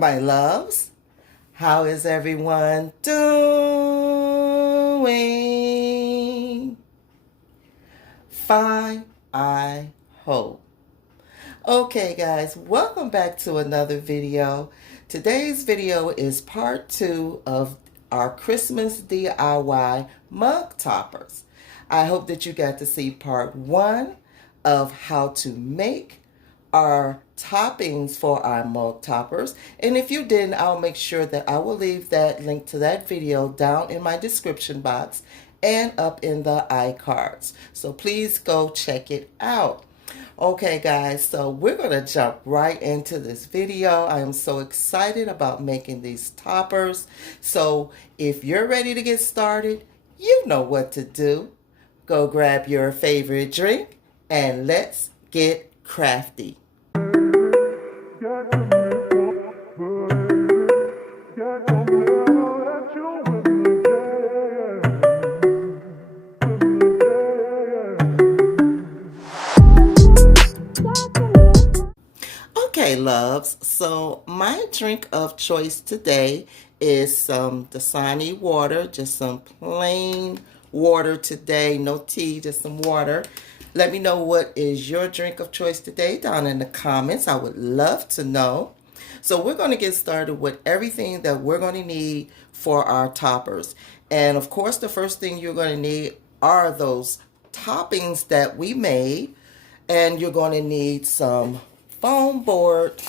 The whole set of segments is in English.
my loves. How is everyone doing? Fine, I hope. Okay, guys, welcome back to another video. Today's video is part 2 of our Christmas DIY mug toppers. I hope that you got to see part 1 of how to make our toppings for our mug toppers, and if you didn't, I'll make sure that I will leave that link to that video down in my description box and up in the iCards, so please go check it out. Okay guys, so we're gonna jump right into this video. I am so excited about making these toppers, so if you're ready to get started, you know what to do. Go grab your favorite drink and let's get crafty. Okay, loves, so my drink of choice today is some Dasani water, just some plain water today, no tea, just some water. Let me know what is your drink of choice today down in the comments. I would love to know. So we're going to get started with everything that we're going to need for our toppers. And of course, the first thing you're going to need are those toppings that we made. And you're going to need some foam board.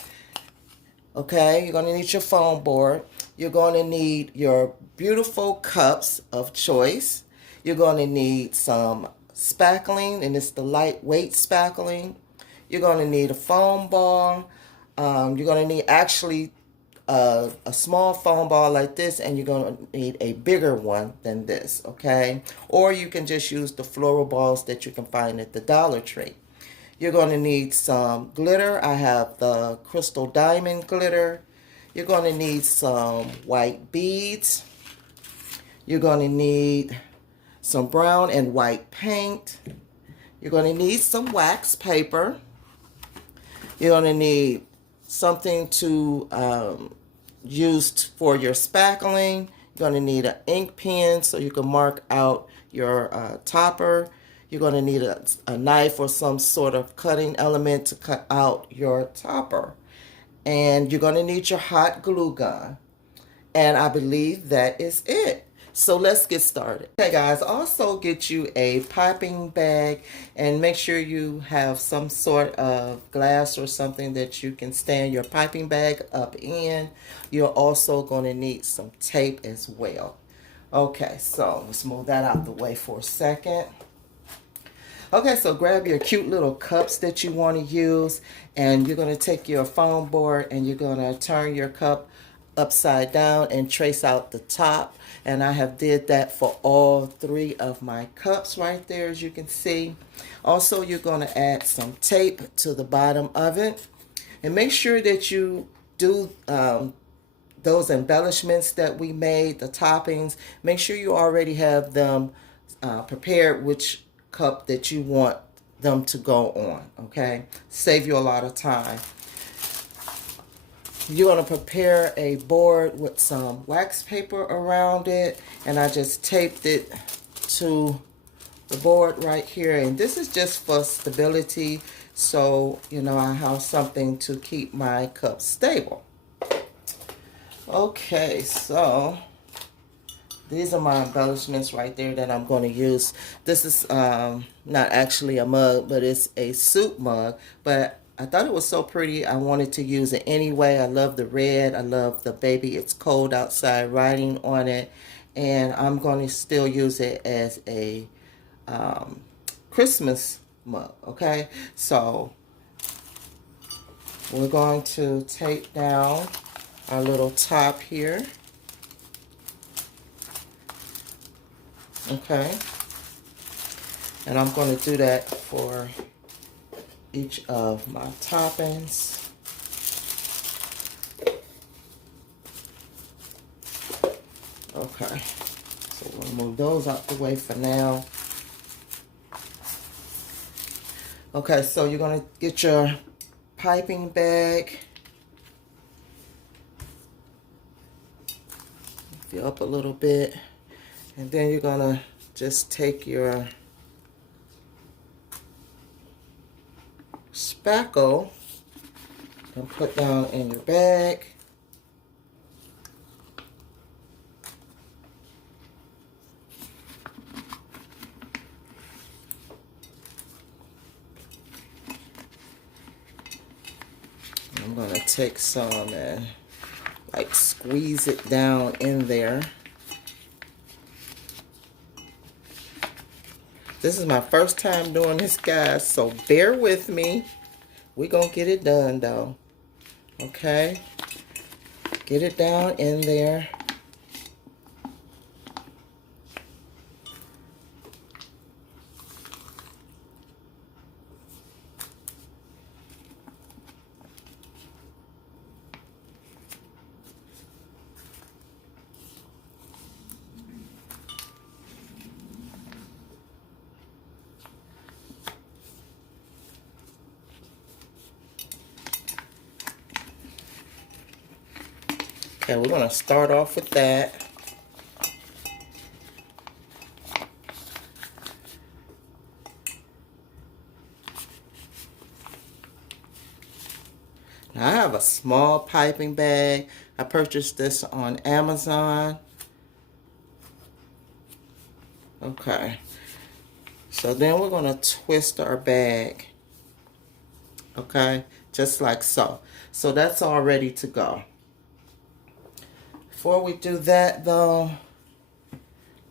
Okay, you're going to need your foam board. You're going to need your beautiful cups of choice. You're going to need some spackling, and it's the lightweight spackling. You're going to need a foam ball. You're going to need actually a small foam ball like this, and you're going to need a bigger one than this, okay? Or you can just use the floral balls that you can find at the Dollar Tree. You're going to need some glitter. I have the crystal diamond glitter. You're going to need some white beads. You're going to need some brown and white paint. You're going to need some wax paper. You're going to need something to use for your spackling. You're going to need an ink pen so you can mark out your topper. You're going to need a knife or some sort of cutting element to cut out your topper. And you're going to need your hot glue gun. And I believe that is it. So let's get started. Okay guys, also get you a piping bag and make sure you have some sort of glass or something that you can stand your piping bag up in. You're also going to need some tape as well. Okay, so let's move that out the way for a second. Okay, so grab your cute little cups that you want to use, and you're going to take your foam board and you're going to turn your cup upside down and trace out the top. And I have did that for all 3 of my cups right there, as you can see. Also, you're going to add some tape to the bottom of it. And make sure that you do those embellishments that we made, the toppings. Make sure you already have them prepared, which cup that you want them to go on, okay? Save you a lot of time. You're going to prepare a board with some wax paper around it, and I just taped it to the board right here, and this is just for stability, so you know I have something to keep my cup stable. Okay, so these are my embellishments right there that I'm going to use. This is not actually a mug, but it's a soup mug. But I thought it was so pretty, I wanted to use it anyway. I love the red. I love the baby it's cold outside writing on it. And I'm going to still use it as a Christmas mug, okay? So we're going to tape down our little top here. Okay, and I'm going to do that for each of my toppings. Okay, so we'll move those out the way for now. Okay, so you're going to get your piping bag lift you up a little bit. And then you're gonna just take your spackle and put down in your bag. I'm gonna take some and like squeeze it down in there. This is my first time doing this, guys, so bear with me. We're gonna get it done though. Okay? Get it down in there. Okay, we're gonna start off with that. Now I have a small piping bag. I purchased this on Amazon. Okay. So then we're gonna twist our bag. Okay, just like so. So that's all ready to go. Before we do that though,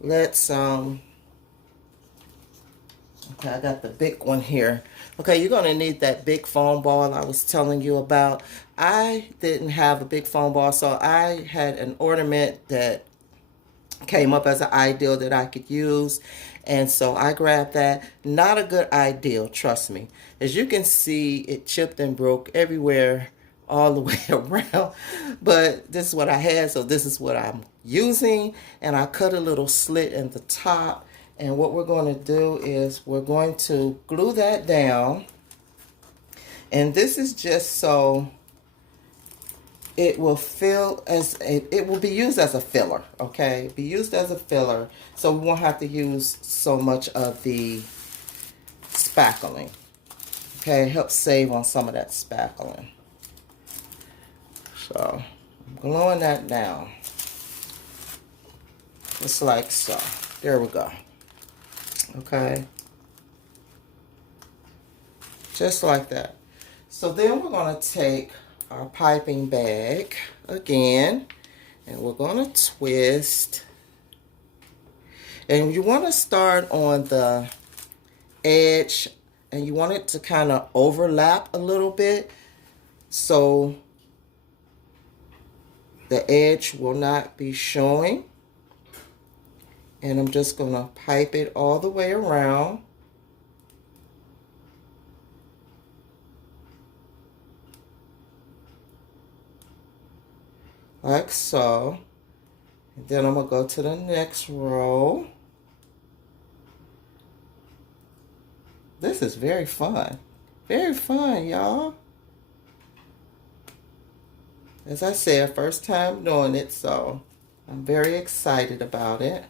let's okay, I got the big one here. Okay, you're gonna need that big foam ball I was telling you about. I didn't have a big foam ball, so I had an ornament that came up as an ideal that I could use, and so I grabbed that. Not a good ideal, trust me. As you can see, it chipped and broke everywhere all the way around, but this is what I had, so this is what I'm using. And I cut a little slit in the top, and what we're going to do is we're going to glue that down, and this is just so it will fill as it will be used as a filler. Okay, be used as a filler, so we won't have to use so much of the spackling. Okay, help save on some of that spackling. So I'm gluing that down just like so. There we go. Okay, just like that. So then we're going to take our piping bag again, and we're going to twist, and you want to start on the edge, and you want it to kind of overlap a little bit so the edge will not be showing. And I'm just going to pipe it all the way around. Like so. And then I'm going to go to the next row. This is very fun. Very fun, y'all. As I said, first time doing it, so I'm very excited about it.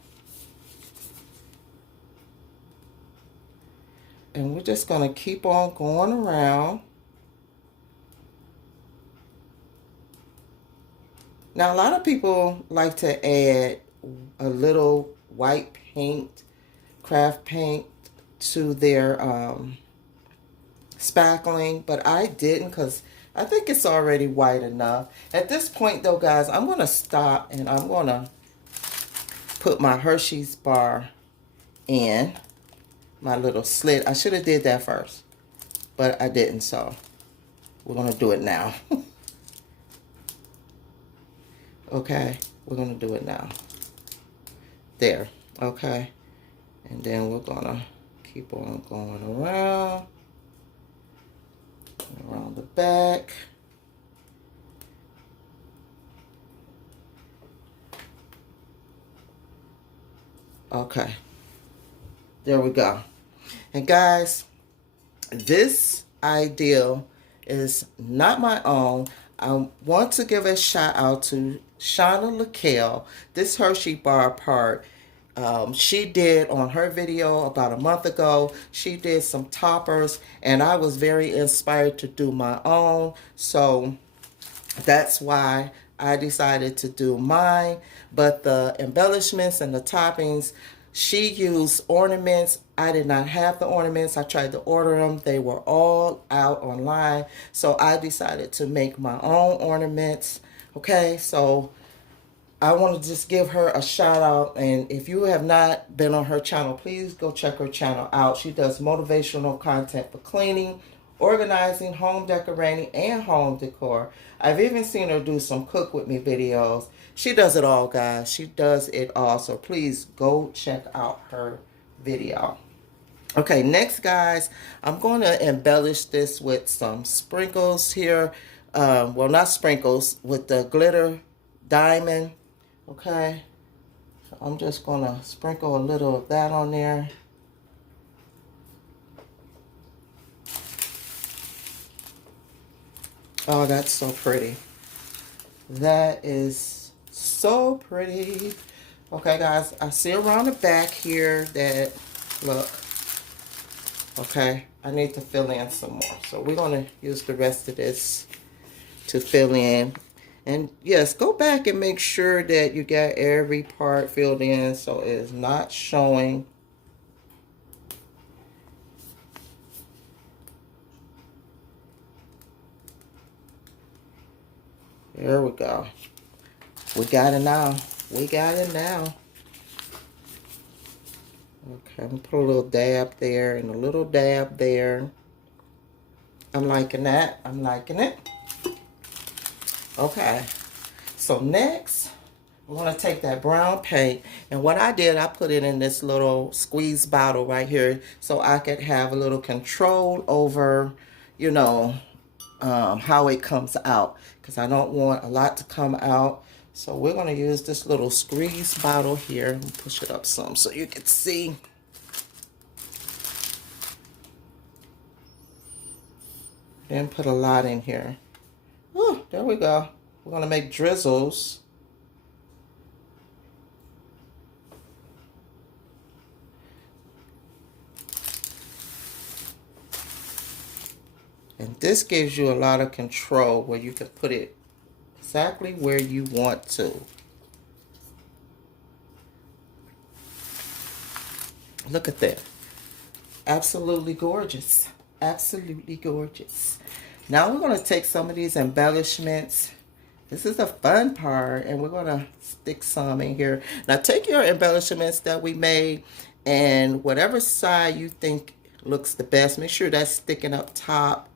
And we're just going to keep on going around. Now, a lot of people like to add a little white paint, craft paint, to their spackling, but I didn't because I think it's already white enough. At this point, though, guys, I'm going to stop and I'm going to put my Hershey's bar in my little slit. I should have did that first, but I didn't, so we're going to do it now. Okay, we're going to do it now. There, okay. And then we're going to keep on going around the back. Okay, there we go. And guys, this ideal is not my own. I want to give a shout out to Shauna LaKale. This Hershey bar part, she did on her video about a month ago. She did some toppers, and I was very inspired to do my own. So that's why I decided to do mine. But the embellishments and the toppings, she used ornaments. I did not have the ornaments. I tried to order them. They were all out online. So I decided to make my own ornaments. Okay, so I want to just give her a shout out. And if you have not been on her channel, please go check her channel out. She does motivational content for cleaning, organizing, home decorating, and home decor. I've even seen her do some cook with me videos. She does it all, guys. She does it all. So please go check out her video. Okay, next, guys, I'm going to embellish this with some sprinkles here. Well, not sprinkles, with the glitter diamond. Okay, so I'm just going to sprinkle a little of that on there. Oh, that's so pretty. That is so pretty. Okay, guys, I see around the back here that, look, okay, I need to fill in some more. So we're going to use the rest of this to fill in. And yes, go back and make sure that you got every part filled in so it's not showing. There we go. We got it now. We got it now. Okay, I'm gonna put a little dab there and a little dab there. I'm liking that. I'm liking it. Okay, so next, I'm going to take that brown paint, and what I did, I put it in this little squeeze bottle right here so I could have a little control over, you know, how it comes out, because I don't want a lot to come out. So we're going to use this little squeeze bottle here and push it up some so you can see. Then put a lot in here. Oh, there we go. We're going to make drizzles. And this gives you a lot of control where you can put it exactly where you want to. Look at that. Absolutely gorgeous. Absolutely gorgeous. Now we're going to take some of these embellishments. This is the fun part, and we're going to stick some in here. Now take your embellishments that we made, and whatever side you think looks the best, make sure that's sticking up top,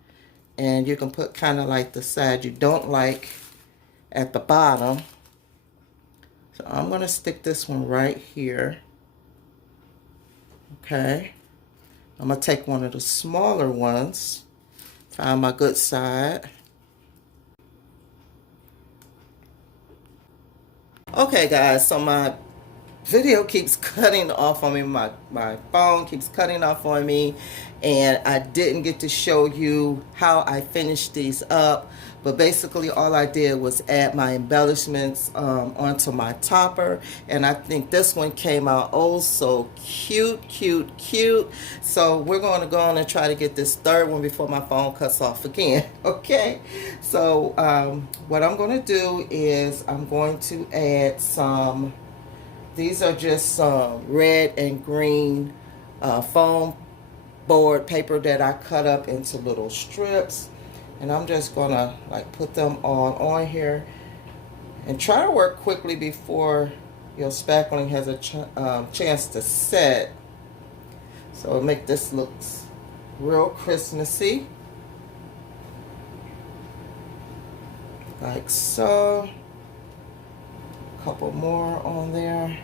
and you can put kind of like the side you don't like at the bottom. So I'm going to stick this one right here. Okay. I'm going to take one of the smaller ones. Find my good side. Okay, guys, so my video keeps cutting off on me. My phone keeps cutting off on me, and I didn't get to show you how I finished these up. But basically all I did was add my embellishments onto my topper, and I think this one came out oh so cute, cute, cute. So we're going to go on and try to get this third one before my phone cuts off again. Okay, so what I'm going to do is I'm going to add some, these are just some red and green foam board paper that I cut up into little strips. And I'm just gonna like put them all on here and try to work quickly before your spackling has a chance to set. So it'll make this look real Christmassy. Like so. A couple more on there.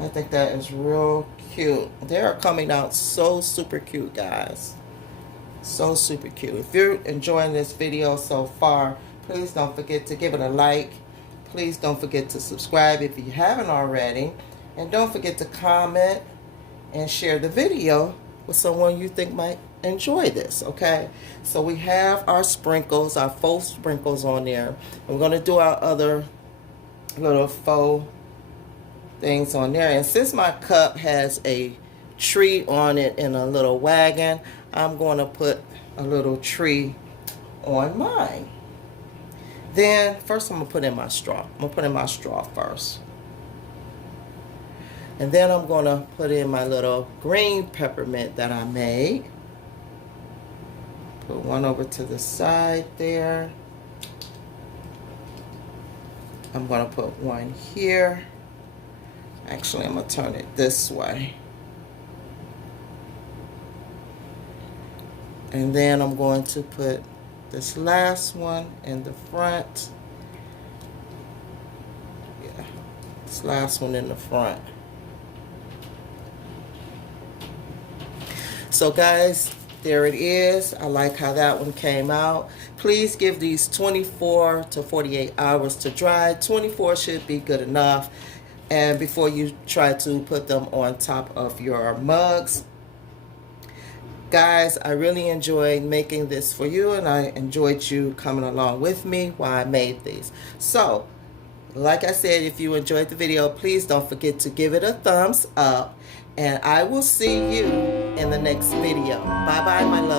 I think that is real cute. They are coming out so super cute, guys. So super cute. If you're enjoying this video so far, please don't forget to give it a like. Please don't forget to subscribe if you haven't already. And don't forget to comment and share the video with someone you think might enjoy this, okay? So we have our sprinkles, our faux sprinkles on there. We're going to do our other little faux things on there. And since my cup has a tree on it in a little wagon, I'm going to put a little tree on mine. Then first I'm going to put in my straw. I'm going to put in my straw first. And then I'm going to put in my little green peppermint that I made. Put one over to the side there. I'm going to put one here. Actually, I'm going to turn it this way. And then I'm going to put this last one in the front. Yeah, this last one in the front. So guys, there it is. I like how that one came out. Please give these 24 to 48 hours to dry. 24 should be good enough. And before you try to put them on top of your mugs. Guys, I really enjoyed making this for you, and I enjoyed you coming along with me while I made these. So, like I said, if you enjoyed the video, please don't forget to give it a thumbs up. And I will see you in the next video. Bye-bye, my love.